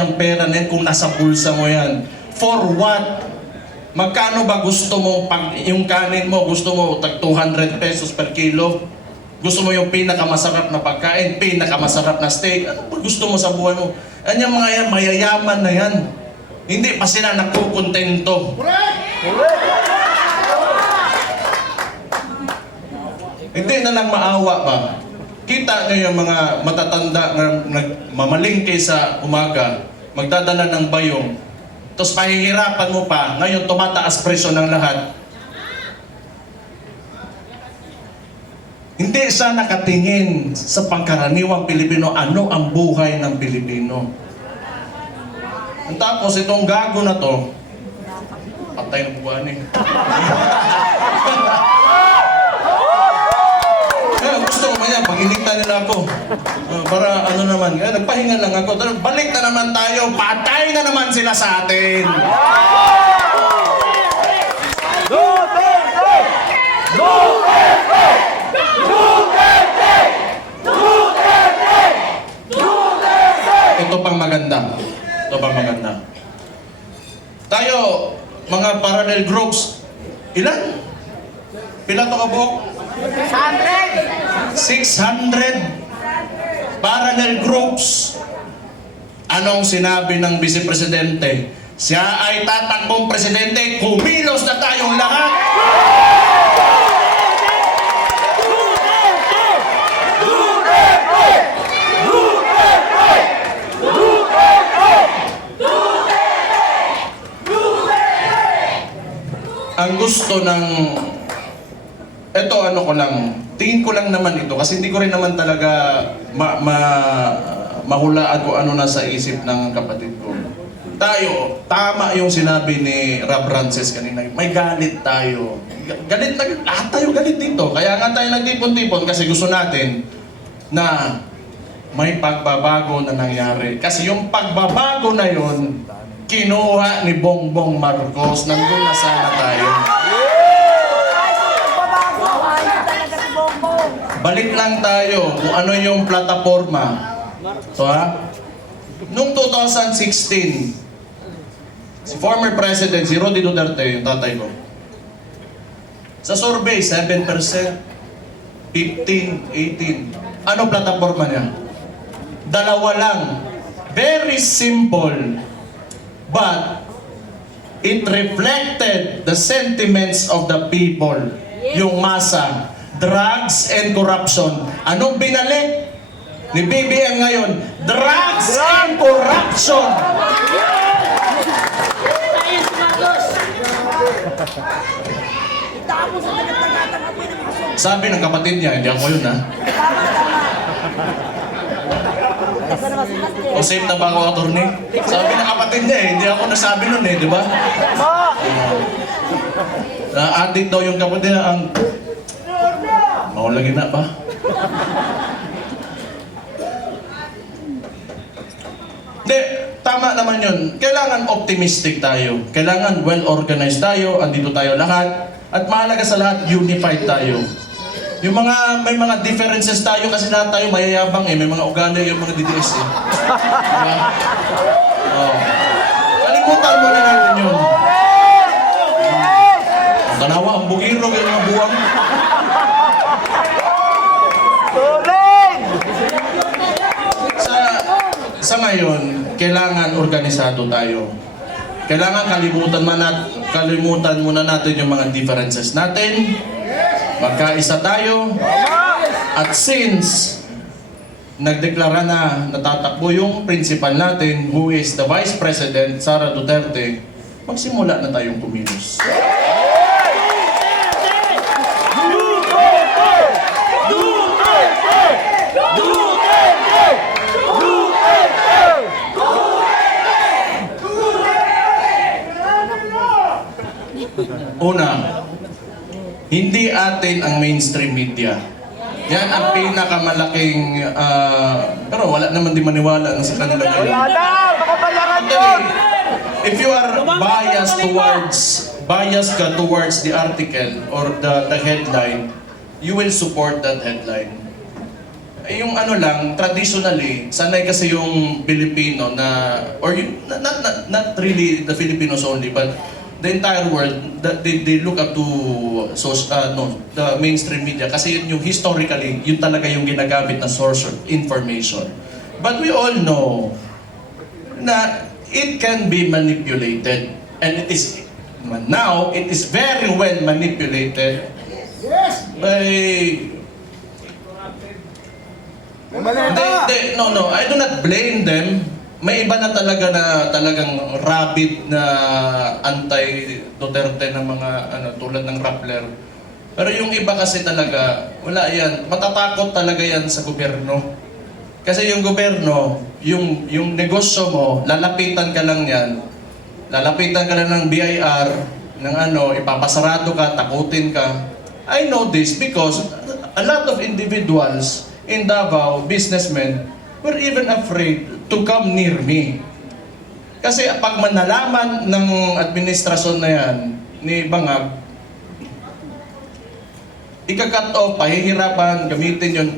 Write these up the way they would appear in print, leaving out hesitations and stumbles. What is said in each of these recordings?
ng pera na yan kung nasa bulsa mo yan? For what? Magkano ba gusto mo, pag yung kanin mo, gusto mo tag 200 pesos per kilo? Gusto mo yung pinakamasarap na pagkain, pinakamasarap na steak? Ano ba gusto mo sa buhay mo? Yan yung mga yan, mayayaman na yan. Hindi pa sila nakukontento. Hindi na lang maawa ba? Kita nyo yung mga matatanda na nagmamalingke sa umaga, magdadala ng bayong, tapos pahihirapan mo pa, ngayon tumataas presyo ng lahat. Hindi siya nakatingin sa pangkaraniwang Pilipino, ano ang buhay ng Pilipino. Tapos itong gago na to, patay na buwan eh. Gusto ko maya, pag-initan nila ako. Para ano naman, nagpahinga lang ako. Balik na naman tayo, patay na naman sila sa atin. Duterte! Duterte! Duterte! Duterte! Duterte! Ito pang maganda. Ito pang maganda. Tayo, mga parallel groups, ilan? Pila to ka buhok? 600 parallel groups. Anong sinabi ng Vice Presidente? Siya ay tatakbong presidente, kumilos na tayong lahat. Ang gusto ng ano ko lang, tingin ko lang naman ito kasi hindi ko rin naman talaga mahulaan kung ano nasa isip ng kapatid ko. Tayo, tama yung sinabi ni Rob Rances kanina, may galit tayo. Galit na, lahat tayo galit dito. Kaya nga tayo nagtipon-tipon kasi gusto natin na may pagbabago na nangyari. Kasi yung pagbabago na yun, kinuha ni Bongbong Marcos, nandun na sana tayo. Balik lang tayo kung ano yung plataforma. So noong 2016, si former President, si Roddy Duterte, yung tatay ko, sa survey, 7%, 15, 18. Ano plataforma niya? Dalawa lang. Very simple. But it reflected the sentiments of the people. Yung masa. Drugs and corruption. Anong binalik ni BBM ngayon? Drugs and corruption! Sabi ng kapatid niya, hindi ako yun ha. O safe na ba ako, attorney? Sabi ng kapatid niya hindi ako nasabi nun di ba? Na-addict daw yung kapatid niya ang lagi na ba? Hindi, tama naman yun. Kailangan optimistic tayo. Kailangan well-organized tayo. Andito tayo lahat. At mahalaga sa lahat, unified tayo. Yung may mga differences tayo kasi lahat tayo mayayabang May mga ugali yung mga DDS Diba? Kalimutan mo na natin yun. Tanawa, ang bugiro yung mga buwang. Sa ngayon, kailangan organisado tayo. Kailangan kalimutan muna natin yung mga differences natin. Magkaisa tayo. At since nagdeklara na natatakbo yung principal natin, who is the Vice President, Sara Duterte, magsimula na tayong kumilos. Una, hindi atin ang mainstream media. Yan ang pinakamalaking, pero wala naman di maniwala na sa kanila ngayon. If you are biased ka towards the article or the headline, you will support that headline. yung ano lang, traditionally, sanay kasi yung Pilipino na, or yung, not really the Filipinos only, but the entire world, they look up to the mainstream media kasi yun yung historically, yun talaga yung ginagamit na source of information. But we all know na it can be manipulated. And it is, now, it is very well manipulated by... No, I do not blame them. May iba na talaga na talagang rabid na anti-Duterte ng mga tulad ng Rappler. Pero yung iba kasi talaga, wala yan. Matatakot talaga yan sa gobyerno. Kasi yung gobyerno, yung negosyo mo, lalapitan ka lang yan. Lalapitan ka lang ng BIR, ng ipapasarado ka, takutin ka. I know this because a lot of individuals in Davao, businessmen, were even afraid to come near me. Kasi pag manalaman ng administrasyon na yan, ni Bangag, ika-cut off, pahihirapan, gamitin yun.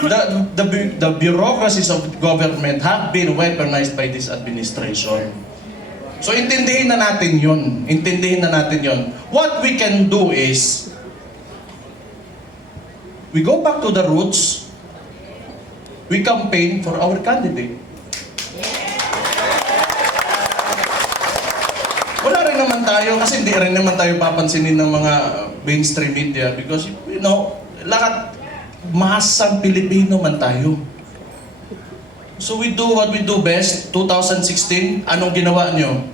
The bureaucracies of government have been weaponized by this administration. So intindihin na natin yun. Intindihin na natin yun. What we can do is, we go back to the roots, we campaign for our candidate. Wala rin naman tayo, kasi hindi rin naman tayo papansinin ng mga mainstream media because, lahat, masang Pilipino man tayo. So we do what we do best. 2016, anong ginawa nyo?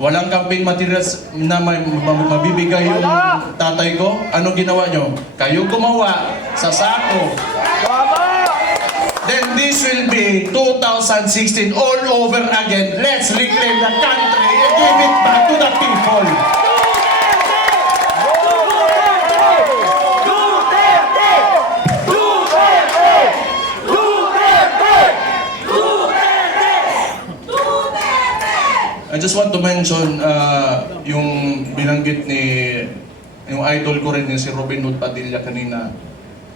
Walang campaign materials na mabibigay yung tatay ko. Anong ginawa nyo? Kayo gumawa sa sako. Then this will be 2016 all over again. Let's reclaim the country and give it back to the people. I just want to mention yung binanggit yung idol ko rin, yung si Robin Hood Padilla kanina,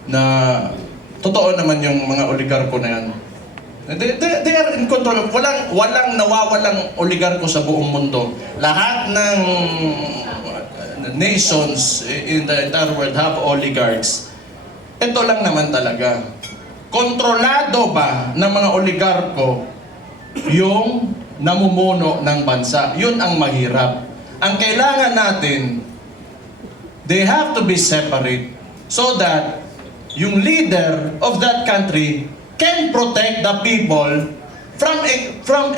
na totoo naman yung mga oligarko na yan. They are in control. Walang nawawalang oligarko sa buong mundo. Lahat ng nations in the entire world have oligarchs. Ito lang naman talaga. Kontrolado ba ng mga oligarko yung namumuno ng bansa? Yun ang mahirap. Ang kailangan natin, they have to be separate so that yung leader of that country can protect the people from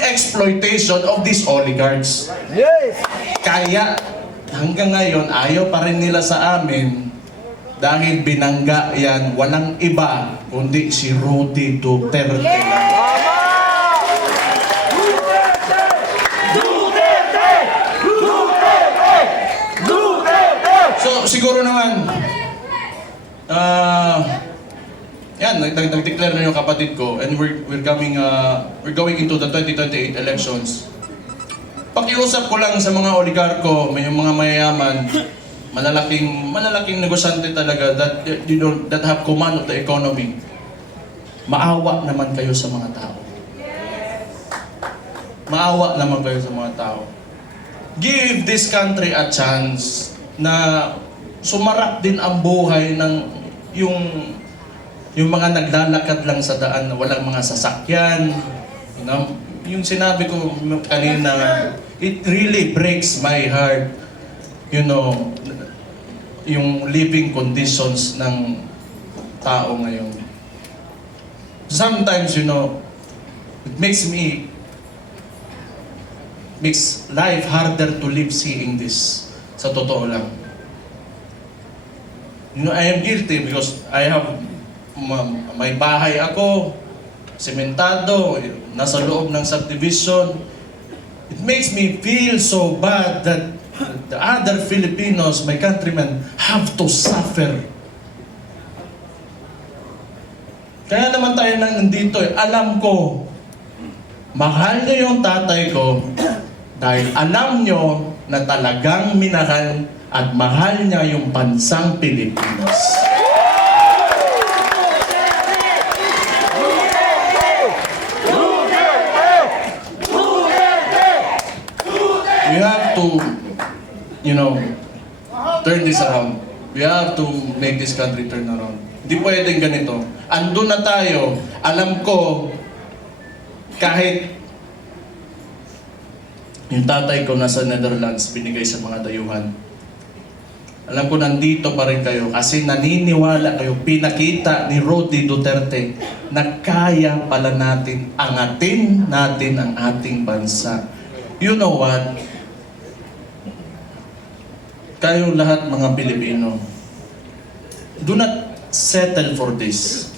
exploitation of these oligarchs. Yes! Kaya hanggang ngayon ayaw pa rin nila sa amin dahil binangga yan, walang iba kundi si Rudy Duterte lang. So siguro naman, yan, nag-declare na yung kapatid ko and we're going into the 2028 elections. Pakiusap ko lang sa mga oligarko, may yung mga mayayaman, malalaking negosyante talaga that have command of the economy. Maawa naman kayo sa mga tao. Maawa naman kayo sa mga tao. Give this country a chance na sumarap din ang buhay ng yung mga naglalakad lang sa daan na walang mga sasakyan. Yung sinabi ko kanina, it really breaks my heart, yung living conditions ng tao ngayon. Sometimes, it makes life harder to live seeing this. Sa totoo lang. I am guilty because I have may bahay ako, sementado, nasa loob ng subdivision. It makes me feel so bad that the other Filipinos, my countrymen, have to suffer. Kaya naman tayo nandito alam ko, mahal niyo yung tatay ko dahil alam niyo na talagang minahal at mahal niya yung bansang Pilipinas. We have to, turn this around. We have to make this country turn around. Hindi pwedeng ganito. Andun na tayo. Alam ko, kahit yung tatay ko nasa Netherlands, binigay sa mga dayuhan. Alam ko nandito pa rin kayo kasi naniniwala kayo, pinakita ni Rodi Duterte na kaya pala natin angatin natin ang ating bansa. You know what? Kayo lahat mga Pilipino, do not settle for this.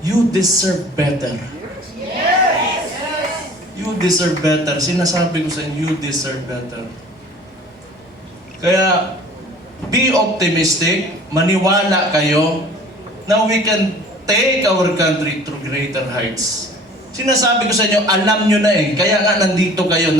You deserve better. You deserve better. Sinasabi ko sa inyo, you deserve better. Kaya, be optimistic, maniwala kayo na we can take our country to greater heights. Sinasabi ko sa inyo, alam nyo na eh. Kaya nga nandito kayo.